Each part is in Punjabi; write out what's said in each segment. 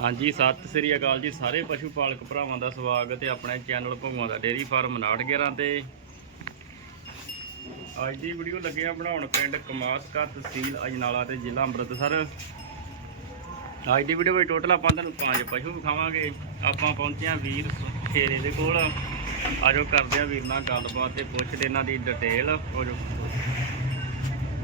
ਹਾਂਜੀ, ਸਤਿ ਸ੍ਰੀ ਅਕਾਲ ਜੀ ਸਾਰੇ ਪਸ਼ੂ ਪਾਲਕ ਭਰਾਵਾਂ ਦਾ ਸਵਾਗਤ ਹੈ ਆਪਣੇ ਚੈਨਲ ਭਗਵਾਨ ਦਾ ਡੇਰੀ ਫਾਰਮ 911 ਤੇ। ਅੱਜ ਦੀ ਵੀਡੀਓ ਲੱਗੇ ਆ ਬਣਾਉਣ ਪਿੰਡ ਕਮਾਸਕਾ ਤਹਿਸੀਲ ਅਜਨਾਲਾ ਤੇ ਜ਼ਿਲ੍ਹਾ ਅੰਮ੍ਰਿਤਸਰ। ਅੱਜ ਦੀ ਵੀਡੀਓ ਵਿੱਚ ਟੋਟਲ ਆਪਾਂ ਤੁਹਾਨੂੰ ਪੰਜ ਪਸ਼ੂ ਵਿਖਾਵਾਂਗੇ। ਆਪਾਂ ਪਹੁੰਚੇ ਆ ਵੀਰ ਖੇਰੇ ਦੇ ਕੋਲ। ਆਜੋ ਕਰਦੇ ਆ ਵੀਰ ਨਾਲ ਗੱਲਬਾਤ ਤੇ ਪੁੱਛਦੇ ਇਹਨਾਂ ਦੀ ਡਿਟੇਲ ਹੋ ਜੋ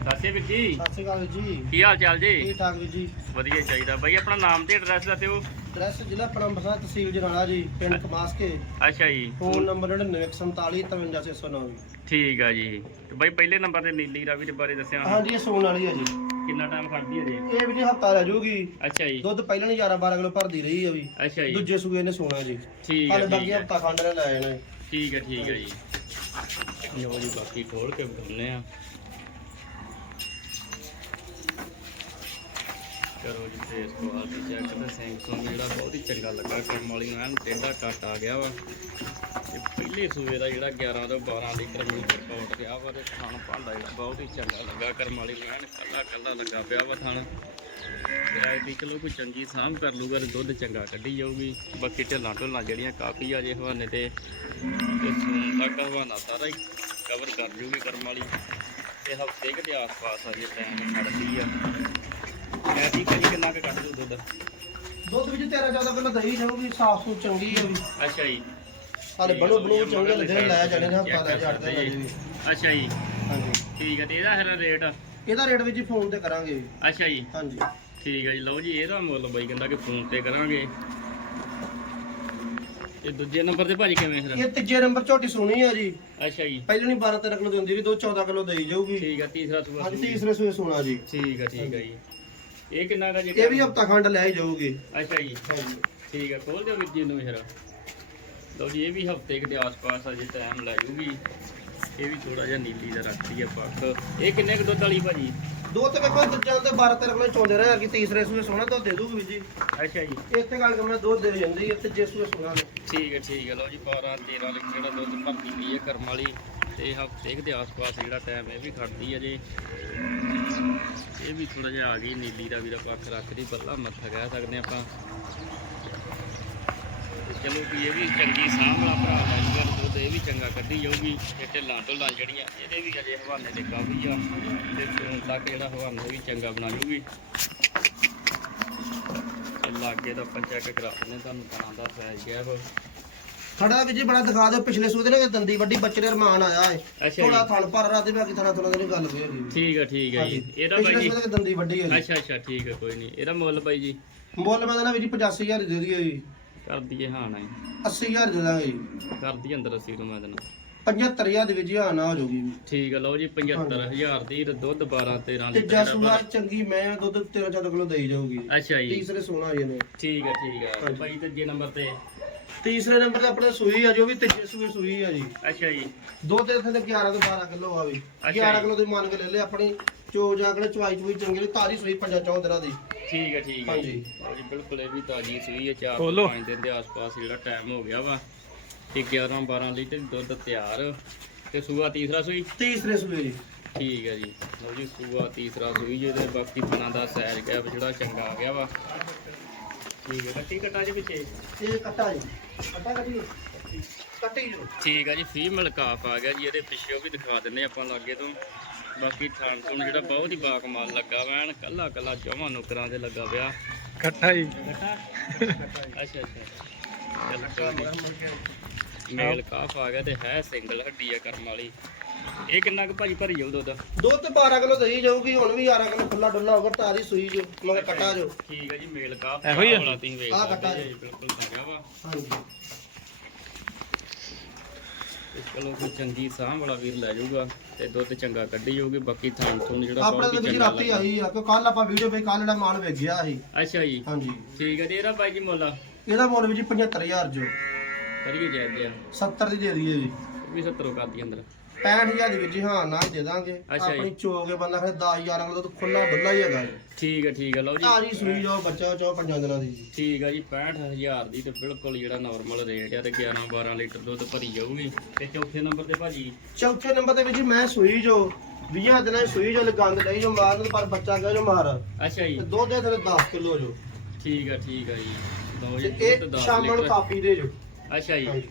ਸਤਿ ਸ਼੍ਰੀ ਅਕਾਲ ਜੀ। ਸਤਿ ਸ਼੍ਰੀ ਅਕਾਲ ਜੀ। ਕੀ ਹਾਲ ਚਾਲ ਜੀ? ਠੀਕ ਠਾਕ ਜੀ। ਵਧੀਆ ਚਾਹੀਦਾ। ਬਾਈ ਆਪਣਾ ਨਾਮ ਤੇ ਐਡਰੈਸ ਦੱਸਿਓ ਐਡਰੈਸ ਜ਼ਿਲ੍ਹਾ ਪਰਮਪਰਾ ਤਹਿਸੀਲ ਜਨਾਲਾ ਜੀ ਪਿੰਡ ਕਮਾਸਕੇ। ਅੱਛਾ ਜੀ। ਫੋਨ ਨੰਬਰ 9947455609 ਠੀਕ ਆ ਜੀ। ਤੇ ਬਾਈ ਪਹਿਲੇ ਨੰਬਰ ਤੇ ਨੀਲੀ ਰਾਵੀ ਦੇ ਬਾਰੇ ਦੱਸਿਆ ਹਾਂਜੀ ਇਹ ਸੂਣ ਵਾਲੀ ਹੈ ਜੀ। ਕਿੰਨਾ ਟਾਈਮ ਖੜਦੀ ਹੈ ਜੀ? ਇਹ ਵੀ ਜੀ ਹਫਤਾ ਰਹਿ ਜੂਗੀ। ਅੱਛਾ ਜੀ। ਦੁੱਧ ਪਹਿਲਾਂ ਨਹੀਂ 11 12 ਕਿਲੋ ਭਰਦੀ ਰਹੀ ਹੈ ਵੀ। ਅੱਛਾ ਜੀ। ਦੂਜੇ ਸੂਏ ਨੇ ਸੋਣਾ ਜੀ। ਠੀਕ ਹੈ ਬਾਕੀ ਹੈ ਹਫਤਾ ਖੰਡ ਨੇ ਲਾਏ ਨੇ ਠੀਕ ਹੈ ਠੀਕ ਹੈ ਜੀ। ਲੋ ਜੀ ਬਾਕੀ ਖੋਲ ਕੇ ਬਤਾਉਨੇ ਆ। ਕਰੋ ਜੀ ਫੇਸ ਕੁਆਲਿਟੀ ਚੈੱਕ ਤੇ ਸੈਂਕਸੋਨ ਜਿਹੜਾ ਬਹੁਤ ਹੀ ਚੰਗਾ ਲੱਗਾ ਕੰਮ ਵਾਲੀ ਨੂੰ, ਐਨ ਟੇਢਾ ਕੱਟ ਆ ਗਿਆ ਵਾ। ਤੇ ਪਹਿਲੇ ਸੂਏ ਦਾ ਜਿਹੜਾ 11 ਤੋਂ 12 ਲੀਟਰ ਮੀਟਰ ਰਿਪੋਰਟ ਗਿਆ ਵਾ ਤੇ ਥਣ ਭਾਂਡਾ ਜਿਹੜਾ ਬਹੁਤ ਹੀ ਚੰਗਾ ਲੱਗਾ ਕਰਮ ਵਾਲੀ ਨੂੰ, ਐਨ ਕੱਲਾ ਕੱਲਾ ਲੱਗਾ ਪਿਆ ਵਾ ਥਣ। ਤੇ ਆਈ ਦੀ ਚਲੋ ਕੋਈ ਚੰਗੀ ਸਾਂਭ ਕਰ ਲੂਗਾ ਤੇ ਦੁੱਧ ਚੰਗਾ ਕੱਢੀ ਜਾਊਗੀ। ਬਾਕੀ ਢਿੱਲਾਂ ਢੁੱਲਾਂ ਜਿਹੜੀਆਂ ਕਾਫੀ ਆ ਜੇ ਹਵਾਨੇ ਤੇ ਤੇ ਸੂਨ ਤੱਕ ਹਵਾਨਾ ਸਾਰਾ ਹੀ ਕਵਰ ਕਰ ਜੂਗੀ ਕਰਮ ਵਾਲੀ। ਤੇ ਹਫ਼ਤੇ ਕੁ ਦੇ ਆਸ-ਪਾਸ ਆ ਜੇ ਟਾਈਮ ਖੜਦੀ ਆ। ਐਸੀ ਕਹੀ ਕਿੰਨਾ ਕੁ ਕੱਢ ਦੂ ਦੁੱਧ? ਦੁੱਧ ਵਿੱਚ 13 14 ਕਿਲੋ ਦਹੀਂ ਜਾਊਗੀ ਸਾਫ਼ ਸੂ ਚੰਗੀ ਹੈ ਵੀ। ਅੱਛਾ ਜੀ। ਹਾਲੇ ਬਲੂ ਬਲੂ ਚੰਗੇ ਲੱਗੇ ਨੇ, ਲਾਇਆ ਜਾਣੇ ਨੇ ਹਫਤਾ ਲੈ ਛੱਡਦੇ ਨੇ ਜੀ। ਅੱਛਾ ਜੀ। ਹਾਂਜੀ। ਠੀਕ ਹੈ ਤੇ ਇਹਦਾ ਫਿਰ ਰੇਟ? ਇਹਦਾ ਰੇਟ ਵੀ ਜੀ ਫੋਨ ਤੇ ਕਰਾਂਗੇ। ਜੀ। ਅੱਛਾ ਜੀ। ਹਾਂਜੀ। ਠੀਕ ਹੈ ਜੀ ਲਓ ਜੀ ਇਹਦਾ ਮੁੱਲ ਬਾਈ ਕਹਿੰਦਾ ਕਿ ਫੋਨ ਤੇ ਕਰਾਂਗੇ। ਇਹ ਦੂਜੇ ਨੰਬਰ ਤੇ ਭਾਜੀ ਕਿਵੇਂ ਫਿਰ? ਇਹ ਤੀਜੇ ਨੰਬਰ ਝੋਟੀ ਸੋਣੀ ਆ ਜੀ। ਅੱਛਾ ਜੀ। ਪਹਿਲਾਂ ਨਹੀਂ 12 13 ਕਿਲੋ ਦਿੰਦੀ ਵੀ ਦੋ 14 ਕਿਲੋ ਦੇਈ ਜਾਊਗੀ। ਠੀਕ ਹੈ ਤੀਸਰਾ ਸੂਆ ਅੱਜ ਤੀਸਰੇ ਸੂਏ ਸੋਣਾ ਜੀ। ਠੀਕ ਹੈ ਠੀਕ ਹੈ ਜੀ। ਇਹ ਕਿੰਨਾ ਕਾ ਜੀ? ਇਹ ਵੀ ਹਫਤਾ ਖੰਡ ਲੈ ਹੀ ਜਾਊਗੀ। ਅੱਛਾ ਜੀ ਠੀਕ ਹੈ ਖੋਲ ਦਿਓ ਵੀਰ ਜੀ ਨੂੰ ਫਿਰ। ਲਓ ਜੀ ਇਹ ਵੀ ਹਫ਼ਤੇ ਦੇ ਆਸ-ਪਾਸ ਅਜੇ ਟਾਈਮ ਲੈ ਜੂਗੀ ਇਹ ਵੀ ਥੋੜਾ ਜਿਹਾ ਨੀਲੀ ਦਾ ਰੱਖਦੀ ਆ ਪੱਖ। ਇਹ ਕਿੰਨੇ ਕੁ ਦੁੱਧ ਵਾਲੀ ਭਾਜੀ? ਦੋ ਤੇ ਵੇਖੋ ਦੂਜਾ ਤੇ 12 13 ਕਿਲੋ ਚੋਂਦੇ ਰਹੇ ਕਿ ਤੀਸਰੇ ਸੂਏ ਸੋਣਾ ਤਾਂ ਦੇ ਦੂਗੀ ਵੀਰ ਜੀ। ਅੱਛਾ ਜੀ। ਇੱਥੇ ਗੱਲ ਕਰਨਾ ਦੁੱਧ ਦੇ ਜਾਂਦੀ ਹੈ ਤੇ ਜੇ ਸੂਏ ਸੋਣਾ ਨੇ ਠੀਕ ਹੈ ਠੀਕ ਹੈ। ਲਓ ਜੀ 12 13 ਲੀਟਰ ਦਾ ਦੁੱਧ ਭਰਦੀ ਪਈ ਹੈ ਕਰਮ ਵਾਲੀ ਤੇ ਹਫ਼ਤੇ ਦੇ ਆਸ-ਪਾਸ ਜਿਹੜਾ ਟਾਈਮ ਇਹ ਵੀ ਖੜਦੀ ਹੈ ਜੇ। ਇਹ ਵੀ ਥੋੜਾ ਜਿਹਾ ਆ ਗਈ, ਨੀਲੀ ਦਾ ਵੀ ਪੱਖ ਰੱਖ ਦੀ ਬੱਲਾ ਮੱਥਾ ਕਹਿ ਸਕਦੇ ਆਪਾਂ। ਚਲੋ ਵੀ ਇਹ ਵੀ ਚੰਗੀ ਸਾਂਭਲਾ ਭਰਾ ਲੈ ਜੂਗਾ ਦੁੱਧ ਇਹ ਵੀ ਚੰਗਾ ਕੱਢੀ ਜਾਊਗੀ। ਤੇ ਢਿੱਲਾਂ ਢੁੱਲਾਂ ਜਿਹੜੀਆਂ ਇਹਦੇ ਵੀ ਅਜੇ ਹਵਾਨੇ ਤੇ ਕਾਫੀ ਆ। ਤੇ ਸੂਣ ਤੱਕ ਜਿਹੜਾ ਹਵਾਨਾ ਵੀ ਚੰਗਾ ਬਣਾ ਜੂਗੀ ਲਾਗੇ ਦਾ ਆਪਾਂ ਚੈੱਕ ਕਰਾ ਦਿੰਦੇ ਤੁਹਾਨੂੰ ਤਾਂ ਦਾ ਸਾਈਜ਼ ਗਿਆ ਉਹ ਖੜਾ ਵੀ ਜੀ ਬੜਾ ਦਿਖਾ ਦਿਓ ਪਿਛਲੇ ਸੂਏ ਦੇ ਨਾ ਦੰਦੀ ਵੱਡੀ ਬੱਚੇ ਦੇ ਰਮਾਨ ਆਇਆ ਹੈ ਅੱਛਾ ਥੋੜਾ ਜੀ। ਥਣ ਭਰ ਰਾਤੇ ਬਾਕੀ ਥਣਾ ਥਣਾ ਦੀ ਗੱਲ ਹੋਈ ਠੀਕ ਆ ਠੀਕ ਆ ਜੀ। ਇਹਦਾ ਬਾਈ ਪਿਛਲੇ ਜੀ ਸੂਏ ਦੇ ਦੰਦੀ ਵੱਡੀ ਹੈ ਜੀ ਅੱਛਾ ਅੱਛਾ ਠੀਕ ਆ ਕੋਈ ਨਹੀਂ। ਇਹਦਾ ਮੁੱਲ ਬਾਈ ਜੀ? ਮੁੱਲ ਮੈਂ ਕਹਿੰਦਾ ਵੀ ਜੀ 85000 ਦੇ ਦਈਏ ਜੀ। ਕਰ ਦਈਏ ਹਾਂ ਨਾ 80000 ਦੇ ਦਾਂਗੇ ਜੀ। ਕਰ ਦਈਏ ਅੰਦਰ ਅਸੀਂ ਨੂੰ ਮੈਂ ਦੇਣਾ 75000 ਦੇ ਵਿੱਚ ਹੀ ਹਾਂ ਨਾ ਹੋ ਜਾਊਗੀ। ਜੀ ਠੀਕ ਆ ਲਓ ਜੀ 75000 ਦੀ ਤੇ ਦੁੱਧ 12 13 ਤੇ ਲੀਟਰ ਦਾ ਚੰਗੀ ਮੈਂ ਦੁੱਧ 13 14 ਕਿਲੋ ਦੇਈ ਜਾਊਗੀ। ਅੱਛਾ ਜੀ। ਤੀਸਰੇ ਸੋਨਾ ਜੀ ਨੇ ਠੀਕ ਆ ਠੀਕ ਆ। ਹਾਂਜੀ। ਬਾਈ ਤੀਜੇ ਨੰਬਰ ਤੇ ਤੀਸਰੇ ਨੰਬਰ ਤੇ ਆਪਣੇ ਸੂਈ ਆ ਜੋ ਵੀ ਤੀਜੇ ਸੂਏ ਸੂਈ ਆ ਜੀ। ਅੱਛਾ ਜੀ। ਦੋ ਤੇ ਇੱਥੇ ਤੇ 11 ਤੋਂ 12 ਕਿਲੋ ਆ ਵੀ। ਅੱਛਾ 11 ਜੀ। ਕਿਲੋ ਦੀ ਮੰਨ ਕੇ ਲੈ ਲੈ ਆਪਣੀ ਚੋ ਜਾ ਕੇ ਚਵਾਈ ਚੂਈ ਚੰਗੀ ਲਈ ਤਾਰੀ ਸੂਈ ਪੰਜਾਂ ਚੌਂ ਦਿਨਾਂ ਦੀ। ਠੀਕ ਆ ਠੀਕ ਆ ਹਾਂਜੀ। ਲਓ ਜੀ ਬਿਲਕੁਲ ਇਹ ਵੀ ਤਾਜੀ ਸੂਈ ਹੈ 4 ਖੋਲੋ। 5 ਦਿਨ ਦੇ ਆਸ-ਪਾਸ ਜਿਹੜਾ ਟਾਈਮ ਹੋ ਗਿਆ ਵਾ। ਤੇ 11 12 ਲੀਟਰ ਦੁੱਧ ਤਿਆਰ। ਤੇ ਸੂਆ ਤੀਸਰਾ ਸੂਈ? ਤੀਸਰੇ ਸੂਏ ਜੀ। ਠੀਕ ਹੈ ਜੀ। ਲਓ ਜੀ ਸੂਆ ਤੀਸਰਾ ਸੂਈ ਜੇ ਤੇ ਬਾਕੀ ਫਲਾਂ ਦਾ ਸੈਰ ਗੈਪ ਜਿਹੜਾ ਚੰਗਾ ਆ ਗਿਆ ਵਾ। ਠੀਕ ਹੈ ਕੱਟੀ ਕਟਾ ਦੇ ਪਿੱਛੇ। ਇਹ ਕੱਟਾ ਜੀ। ਕੱਟਾ ਕੱਟੀ। ਕੱਟੀ ਜੋ। ਠੀਕ ਹੈ ਜੀ ਫੀਮੇਲ ਕਾਫ ਆ ਗਿਆ ਜੀ ਇਹਦੇ ਪਿੱਛੇ ਉਹ ਵੀ ਦਿਖਾ ਦਿੰਨੇ ਆਪਾਂ ਲਾਗੇ ਤੋਂ। ਬਾਕੀ ਥਾਣ ਥੂਣ ਜਿਹੜਾ ਬਹੁਤ ਹੀ ਬਾਕਮਾਲ ਲੱਗਾ ਵਾ ਐਨ ਕੱਲਾ ਕੱਲਾ ਜਮਾਂ ਨੁਕਰਾਂ ਦੇ ਲੱਗਾ ਪਿਆ। ਕੱਟਾ ਜੀ। ਕੱਟਾ? ਅੱਛਾ ਅੱਛਾ। ਮੇਲ ਕਾਫ ਆ ਗਿਆ ਤੇ ਹੈ ਸਿੰਗਲ ਹੱਡੀ ਆ ਕਰਮ ਵਾਲੀ। ਇਹ ਕਿੰਨਾ ਕੁ ਭਾਜੀ ਭਰੀ ਜਾਊ ਦੁੱਧ? ਦੋ ਤੇ 12 ਕਿਲੋ ਦਹੀਂ ਜਾਊਗੀ ਹੁਣ ਵੀ 11 ਕਿਲੋ ਖੁੱਲਾ ਡੁੱਲਾ ਹੋਗਾ ਤਾਰੀ ਸੂਈ ਜੋ ਮਗਰ ਕੱਟਾ ਜੋ ਠੀਕ ਹੈ ਜੀ ਮੇਲ ਕਾਫ ਇਹੋ ਹੀ ਆ? ਵਾਲਾ ਤੁਸੀਂ ਵੇਖ ਆਹ ਕੱਟਾ ਜੀ ਬਿਲਕੁਲ ਹੈਗਾ ਵਾ। ਹਾਂਜੀ। ਤੇ ਚਲੋ ਕੋਈ ਚੰਗੀ ਸਾਂਭ ਵਾਲਾ ਵੀਰ ਲੈ ਜਾਊਗਾ ਤੇ ਦੁੱਧ ਚੰਗਾ ਕੱਢੀ ਜਾਊਗੀ ਬਾਕੀ ਥਾਂ ਥੂਣ ਜਿਹੜਾ ਆਪਣੇ ਤੇ ਹੀ ਵੀ ਚੰਗਾ ਰਾਤੀ ਆਈ ਆ ਕਿ ਕੱਲ ਆਪਾਂ ਵੀਡੀਓ ਵੇ ਕੱਲ ਜਿਹੜਾ ਮਾਲ ਵੇਚ ਗਿਆ ਸੀ। ਅੱਛਾ ਜੀ। ਹਾਂਜੀ। ਠੀਕ ਹੈ ਜੀ ਇਹਦਾ ਬਾਈ ਜੀ ਮੁੱਲ ਇਹਦਾ ਮੁੱਲ ਵੀ ਜੀ 75000 ਜੋ ਕਰੀਏ ਜਾਇਜ਼ ਆ। 70 ਦੀ ਦੇ ਦਈਏ ਜੀ। ਵੀ 70 ਕਰਦੀ ਅੰਦਰ। 65000 ਦੀ ਵਿੱਚ ਹਾਂ ਨਾ ਦੇ ਦਾਂਗੇ। ਅੱਛਾ ਜੀ। ਆਪਣੀ ਚੋਗੇ ਬੰਦਾ ਖੜੇ 10 11 ਕਿਲੋ ਤੋਂ ਖੁੱਲਾ ਡੁੱਲਾ ਹੀ ਹੈਗਾ। ਜੀ ਠੀਕ ਹੈ ਠੀਕ ਹੈ ਲਓ ਜੀ। ਤਾਜੀ ਸੂਈ ਜੋ ਬੱਚਾ ਚੋ ਪੰਜਾਂ ਦਿਨਾਂ ਦੀ ਜੀ। ਠੀਕ ਹੈ ਜੀ 65000 ਦੀ ਤੇ ਬਿਲਕੁਲ ਜਿਹੜਾ ਨਾਰਮਲ ਰੇਟ ਆ ਤੇ 11 12 ਲੀਟਰ ਦੁੱਧ ਭਰੀ ਜਾਊਗੀ। ਤੇ ਚੌਥੇ ਨੰਬਰ ਤੇ ਭਾਜੀ? ਚੌਥੇ ਨੰਬਰ ਤੇ ਵਿੱਚ ਮੈਂ ਸੂਈ ਜੋ 20 ਦਿਨਾਂ ਦੀ ਸੂਈ ਜੋ ਲਗੰਦ ਲਈ ਜੋ ਮਾਰਨ ਪਰ ਬੱਚਾ ਗਿਆ ਜੋ ਮਾਰ। ਅੱਛਾ ਜੀ। ਤੇ ਦੁੱਧ ਦੇ ਥਲੇ 10 ਕਿਲੋ ਜੋ। ਠੀਕ ਆ ਠੀਕ ਆ ਜੀ। ਲਓ ਜੀ ਤੇ ਦੁੱਧ ਇਹ 10 ਸ਼ਾਮ ਨੂੰ ਲੀਟਰ। ਕਾਪੀ ਦੇ ਜੋ। ਅੱਛਾ ਜੀ। ਹਾਂਜੀ।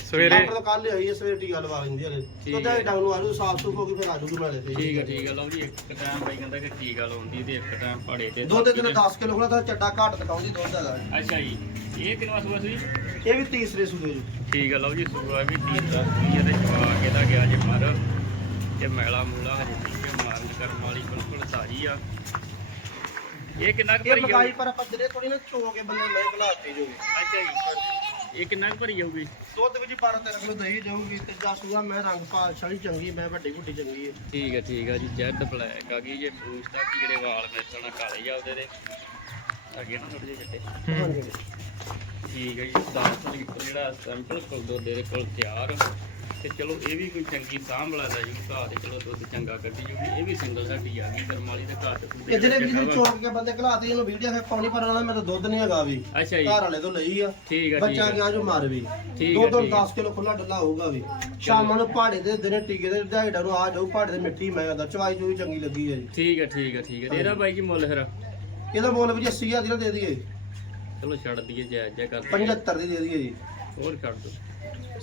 ਸਵੇਰੇ ਡਾਕਟਰ ਕੱਲ ਆਈ ਹੈ ਸਵੇਰੇ ਟੀਕਾ ਲਵਾ ਲੈਂਦੀ ਹਲੇ ਠੀਕ ਤੇ ਹੈ। ਡਾਊਨ ਆਲੂ ਸਾਫ਼ ਸੁਫ ਹੋ ਕੇ ਫਿਰ ਆ ਜੂਗੀ ਨਾਲੇ ਤੇ ਠੀਕ ਆ ਠੀਕ ਆ ਲਓ ਜੀ ਇੱਕ ਟਾਈਮ ਬਾਈ ਕਹਿੰਦਾ ਕਿ ਟੀਕਾ ਲਾਉਂਦੀ ਤੇ ਇੱਕ ਟਾਈਮ ਪੜੇ ਤੇ ਦੁੱਧ ਤੇ 10 ਕਿਲੋ ਹੋਣਾ ਤਾਂ ਚੱਡਾ ਘੱਟ ਤਕਾਉਂਦੀ ਦੁੱਧ ਦਾ। ਅੱਛਾ ਜੀ ਇਹ ਕਿੰਨਾ ਸੂਆ ਸੀ? ਇਹ ਵੀ ਤੀਸਰੇ ਸੂਏ ਜੀ। ਠੀਕ ਆ ਲਓ ਜੀ ਸੂਆ ਵੀ ਤੀਸਰਾ ਸੂਈ ਆ ਤੇ ਜਵਾ ਕੇ ਦਾ ਗਿਆ ਜੇ ਮਰ ਤੇ ਮੈਲਾ ਮੂਲਾ ਹਜੇ ਠੀਕ ਹੈ ਮਾਰਨ ਕਰਮ ਵਾਲੀ ਬਿਲਕੁਲ ਤਾਜੀ ਆ। ਇਹ ਕਿੰਨਾ ਕੁ ਇਹ ਭਰੀ ਮਕਾਈ ਜਾਊਗੀ ਪਰ ਆਪਾਂ ਜਿਹੜੇ ਥੋੜੀ ਨਾ ਚੋ ਕੇ ਬੰਦੇ ਨਹੀਂ ਬੁਲਾਤੇ ਜੋ ਅੱਛਾ ਜੀ ਇਹ ਕਿੰਨਾ ਕੁ ਭਰੀ ਜਾਊਗੀ? ਦੁੱਧ ਵਿੱਚ 12 13 ਕਿਲੋ ਦਹੀਂ ਜਾਊਗੀ ਤੇ ਜਾ ਸੂਆ ਮੈਂ ਰੰਗ ਭਾਲ ਛੜੀ ਚੰਗੀ ਮੈਂ ਵੱਡੀ ਵੱਡੀ ਚੰਗੀ ਹੈ ਠੀਕ ਹੈ ਠੀਕ ਹੈ ਜੀ ਜੈਡ ਬਲੈਕ ਆ ਗਈ ਜੇ ਫੂਸ ਤੱਕ ਜਿਹੜੇ ਵਾਲ ਮਿਰਚਣਾ ਕਾਲੇ ਆ ਉਹਦੇ ਦੇ। ਅੱਗੇ ਨਾ ਥੋੜੇ ਜਿਹੇ ਚਿੱਟੇ। ਹਾਂਜੀ। ਠੀਕ ਹੈ ਜੀ 10 ਲੀਟਰ ਜਿਹੜਾ ਸੈਂਪਲ ਕੋਲ ਦੁੱਧ ਦੇ ਕੋਲ ਤਿਆਰ। ਤੇ ਚਲੋ ਇਹ ਵੀ ਕੋਈ ਚੰਗੀ ਸਾਂਭ ਵਾਲਾ ਦਾ ਜੀ ਘਾਹ ਦੇ ਚਲੋ ਦੁੱਧ ਚੰਗਾ ਕੱਢੀ ਜੂਗੀ ਇਹ ਵੀ ਸਿੰਗਲ ਸਾਡੀ ਆ ਗਈ ਕਰਮ ਵਾਲੀ ਤੇ ਘਾਹ ਤੇ ਇਹ ਜਿਹੜੇ ਵੀ ਨੂੰ ਚੋਕ ਕੇ ਬੰਦੇ ਘਲਾਤੇ ਇਹਨੂੰ ਵੀਡੀਓ ਹੈ ਪਾਉਣੀ ਪਰ ਉਹਨਾਂ ਦਾ ਮੇਰੇ ਦੁੱਧ ਨਹੀਂ ਹੈਗਾ ਵੀ। ਅੱਛਾ ਜੀ। ਘਰ ਵਾਲੇ ਤੋਂ ਲਈ ਆ। ਠੀਕ ਠੀਕ ਬੱਚਾ ਗਿਆ ਜੋ ਮਾਰ ਵੀ। ਠੀਕ ਹੈ। 10 ਕਿਲੋ ਖੁੱਲਾ ਡੱਲਾ ਹੋਊਗਾ ਵੀ। ਸ਼ਾਮਾਂ ਨੂੰ ਪਹਾੜੇ ਦੇ ਦਿਨੇ ਟੀਕੇ ਦੇ ਦਿਹਾੜਾ ਨੂੰ ਆ ਜਾਊ ਪਹਾੜੇ ਦੇ ਮਿੱਠੀ ਮੈਂ ਦਾ ਚਵਾਈ ਚੂਈ ਚੰਗੀ ਲੱਗੀ ਹੈ ਜੀ। ਠੀਕ ਹੈ ਠੀਕ ਹੈ ਠੀਕ ਤੇ ਇਹਦਾ ਬਾਈ ਜੀ ਮੁੱਲ ਫਿਰ। ਇਹਦਾ ਮੁੱਲ ਵੀ 80000 ਦੀ ਦੇ ਦਈਏ। ਚਲੋ ਛੱਡ ਦਈਏ ਜਾਇਜ਼ ਜਿਹਾ ਕਰ 75 ਦੀ ਦੇ ਦਈਏ ਜੀ। ਹੋਰ ਕਰ ਦਿਓ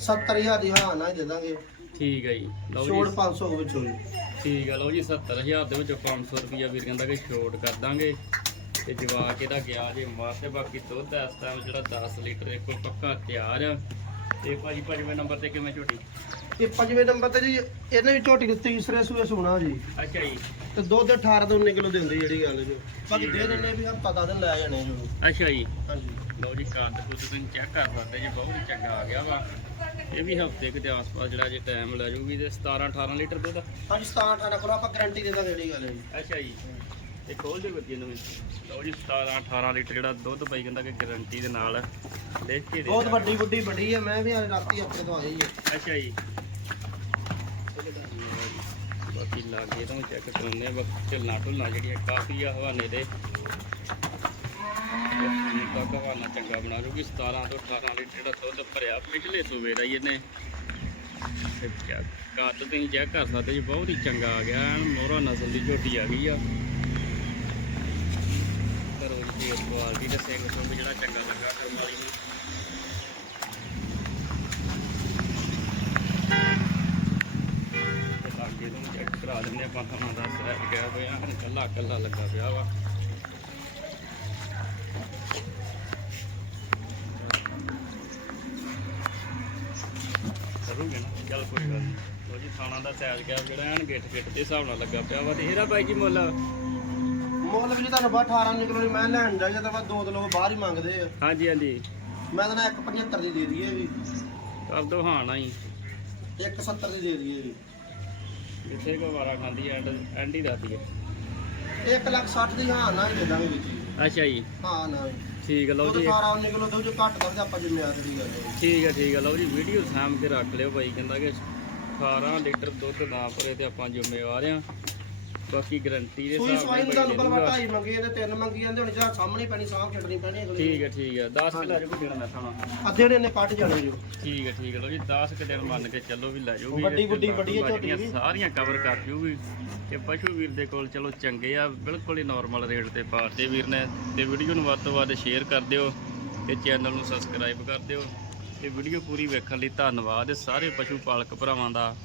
70000 ਦੀ ਹਾਂ ਨਾ ਹੀ ਦੇ ਦਾਂਗੇ। ਠੀਕ ਹੈ ਜੀ। ਲਓ ਛੋੜ ਜੀ 500 ਵਿੱਚ ਹੋਈ ਠੀਕ ਆ ਲਓ ਜੀ 70000 ਦੇ ਵਿੱਚੋਂ 500 ਰੁਪਿਆ ਵੀਰ ਕਹਿੰਦਾ ਕਿ ਛੋਟ ਕਰ ਦਾਂਗੇ। ਤੇ ਜਵਾਕ ਇਹਦਾ ਗਿਆ ਜੇ ਮਾਰ ਤੇ ਬਾਕੀ ਦੁੱਧ ਇਸ ਟਾਈਮ ਜਿਹੜਾ 10 ਲੀਟਰ ਇੱਕ ਪੱਕਾ ਤਿਆਰ ਆ। ਤੇ ਭਾਜੀ ਪੰਜਵੇਂ ਨੰਬਰ ਤੇ ਕਿਵੇਂ ਝੋਟੀ? ਇਹ ਪੰਜਵੇਂ ਨੰਬਰ ਤੇ ਜੀ ਇਹਨੇ ਵੀ ਝੋਟੀ ਦੇ ਤੀਸਰੇ ਸੂਏ ਸੁਣਾ ਜੀ। ਅੱਛਾ ਜੀ। ਤੇ ਦੁੱਧ 18 ਤੋਂ 19 ਕਿਲੋ ਦਿੰਦੀ ਜਿਹੜੀ ਗੱਲ ਜੀ। ਬਾਕੀ ਦੇ ਦਿੰਦੇ ਵੀ ਹਮ ਪਤਾ ਦਿਨ ਲੈ ਜਾਣੇ ਜੀ। ਅੱਛਾ ਜੀ। ਹਾਂਜੀ। ਲਓ ਜੀ ਕੱਦ ਕੁੱਦ ਤੁਸੀਂ ਚੈੱਕ ਕਰ ਸਕਦੇ ਜੀ ਬਹੁਤ ਹੀ ਚੰਗਾ ਆ ਗਿਆ ਵਾ। ਇਹ ਵੀ ਹਫ਼ਤੇ ਕੁ ਦੇ ਆਸ-ਪਾਸ ਜਿਹੜਾ ਜੇ ਟਾਈਮ ਲੈ ਜਾਊਗੀ ਤੇ 17 18 ਲੀਟਰ ਦੁੱਧ ਹਾਂਜੀ 17 18 ਕਰੋ ਆਪਾਂ ਗਾਰੰਟੀ ਦੇ ਦਾਂਗੇ ਜਿਹੜੀ ਗੱਲ ਹੈ ਜੀ ਅੱਛਾ ਜੀ। ਤੇ ਖੋਲ ਦੇ ਬੱਚੇ ਨੂੰ। ਲਓ ਜੀ 17 18 ਲੀਟਰ ਜਿਹੜਾ ਦੁੱਧ ਬਾਈ ਕਹਿੰਦਾ ਕਿ ਗਾਰੰਟੀ ਦੇ ਨਾਲ ਲਿਖ ਕੇ ਦੇ ਬਹੁਤ। ਵੱਡੀ ਵੱਡੀ ਬੜੀ ਹੈ ਮੈਂ ਵੀ ਅੱਜ ਰਾਤੀ ਆਪਣੇ ਤੋਂ ਆਈ ਹੈ ਅੱਛਾ ਜੀ। ਬਾਕੀ ਲਾਗੇ ਤੋਂ ਚੈੱਕ ਕਰਾਉਂਦੇ ਆ ਬਾਕੀ ਢਿੱਲਾਂ ਢੁੱਲਾਂ ਜਿਹੜੀਆਂ ਕਾਫੀ ਆ ਹਵਾਨੇ ਦੇ। ਤੱਕ ਹਵਾਨਾ ਚੰਗਾ ਬਣਾ ਲੂਗੀ 17 ਤੋਂ 18 ਲੀਟਰ ਦਾ ਦੁੱਧ ਭਰਿਆ ਪਿਛਲੇ ਸੂਬੇ ਦਾ ਹੀ ਇਹਨੇ। ਕੱਦ ਤੁਸੀਂ ਚੈੱਕ ਕਰ ਸਕਦੇ ਜੀ, ਬਹੁਤ ਹੀ ਚੰਗਾ ਆ ਗਿਆ। ਐਨ ਮੋਹਰਾ ਨਸਲ ਦੀ ਝੋਟੀ ਆ ਗਈ ਆ। ਕਰੋ ਜੀ ਫੇਸ ਕੁਆਲਿਟੀ ਤੇ ਸਿੰਘ ਸੁੰਗ ਜਿਹੜਾ ਚੰਗਾ ਲੱਗਾ ਕਰਮ ਵਾਲੀ ਨੂੰ। ਚੈੱਕ ਕਰਾ ਦਿੰਦੇ ਆਪਾਂ ਤੁਹਾਨੂੰ ਦੱਸ ਰਿਹਾ ਗਿਆ ਹੋਇਆ ਕੱਲਾ ਕੱਲਾ ਲੱਗਾ ਪਿਆ ਵਾ। ਕੋਈ ਗੱਲ ਨੀ। ਲਓ ਜੀ ਥਾਣਾ ਦਾ ਸਾਈਜ਼ ਗਿਆ ਜਿਹੜਾ ਐਨ ਗਿੱਟ ਗਿੱਟ ਦੇ ਹਿਸਾਬ ਨਾਲ ਲੱਗਾ ਪਿਆ ਵਾ। ਤੇ ਇਹਦਾ ਬਾਈ ਜੀ ਮੁੱਲ? ਮੁੱਲ ਵੀ ਜੀ ਤੁਹਾਨੂੰ ਬਾ 18 ਨਿਕਲੋ ਨਹੀਂ ਮੈਂ ਲੈਣ ਜਾਈਏ ਤਾਂ ਬਸ ਦੋ ਦੋ ਲੋਕ ਬਾਹਰ ਹੀ ਮੰਗਦੇ ਆ। ਹਾਂਜੀ ਹਾਂਜੀ। ਮੈਂ ਤਾਂ ਨਾ 175 ਦੀ ਦੇ ਦਈਏ ਵੀ ਕਰ ਦੋ ਹਾਂ ਨਾ ਹੀ 170 ਦੀ ਦੇ ਦਈਏ ਵੀ ਜਿੱਥੇ ਕੋ ਵਾਰਾ ਖਾਂਦੀ ਐਂਡ ਐਂਡ ਹੀ ਦੱਸਦੀ ਹੈ 1 ਲੱਖ 60 ਦੀ ਹਾਂ ਨਾ ਹੀ ਦੇ ਦਾਂਗੇ ਵੀ ਜੀ। ਅੱਛਾ ਜੀ। ਹਾਂ ਨਾ ਹੀ। ਠੀਕ ਹੈ ਲਓ ਜੀ। 18 19 ਕਿਲੋ ਦੁੱਧ ਘੱਟ ਕਰਦੇ ਆਪਾਂ ਜ਼ਿੰਮੇਵਾਰ ਦੀ ਗੱਲ ਹੈ ਠੀਕ ਹੈ ਠੀਕ ਹੈ ਲਓ ਜੀ ਵੀਡੀਓ ਸਾਂਭ ਕੇ ਰੱਖ ਲਿਓ ਭਾਈ ਕਹਿੰਦਾ ਕਿ 18 ਲੀਟਰ ਦੁੱਧ ਨਾ ਭਰੇ ਤੇ ਆਪਾਂ ਜ਼ਿੰਮੇਵਾਰ ਆ। ਬਾਕੀ ਗਰੰਟੀ ਦੇ ਸੂਈ ਸਵਾਈ ਨਾਲ ਨੂੰ ਤੁਹਾਨੂੰ ਦੂਗਾ। ਢਾਈ ਮੰਗੀ ਇਹਨੇ ਤਿੰਨ ਮੰਗੀ ਜਾਂਦੇ ਹੁਣ ਜਿਹੜਾ ਸਾਹਮਣੇ ਪੈਣੀ ਸਾਹਮ ਛੱਡਣੀ ਪੈਣੀ ਅਗਲੀ ਠੀਕ ਹੈ ਠੀਕ ਹੈ। 10 ਕਿਲੋ ਜੋ ਦੇਣਾ ਮੈਂ ਖਾਣਾ ਅੱਧੇ ਨੇ ਨੇ ਕੱਟ ਜਾਣੇ ਜੋ। ਠੀਕ ਹੈ ਠੀਕ ਹੈ। ਲਓ ਜੀ 10 ਕੁ ਦਿਨ ਮੰਨ ਕੇ ਚੱਲੋ ਵੀ ਲੈ ਜਾਊਗੀ। ਵੱਡੀ- ਵੱਡੀ- ਵੱਡੀ ਝੋਟੀ ਵੀ। ਸਾਰੀਆਂ ਕਵਰ ਕਰ ਜੂਗੀ। ਤੇ ਪਸ਼ੂ ਵੀਰ ਦੇ ਕੋਲ ਚਲੋ ਚੰਗੇ ਆ ਬਿਲਕੁਲ ਹੀ ਨਾਰਮਲ ਰੇਟ ਤੇ ਪਾਤੇ ਵੀਰ ਨੇ। ਤੇ ਵੀਡੀਓ ਨੂੰ ਵੱਧ ਤੋਂ ਵੱਧ ਸ਼ੇਅਰ ਕਰ ਦਿਓ ਤੇ ਚੈਨਲ ਨੂੰ ਸਬਸਕ੍ਰਾਈਬ ਕਰ ਦਿਓ। ਤੇ ਵੀਡੀਓ ਪੂਰੀ ਵੇਖਣ ਲਈ ਧੰਨਵਾਦ। ਸਾਰੇ ਪਸ਼ੂ ਪਾਲਕ ਭਰਾਵਾਂ ਦਾ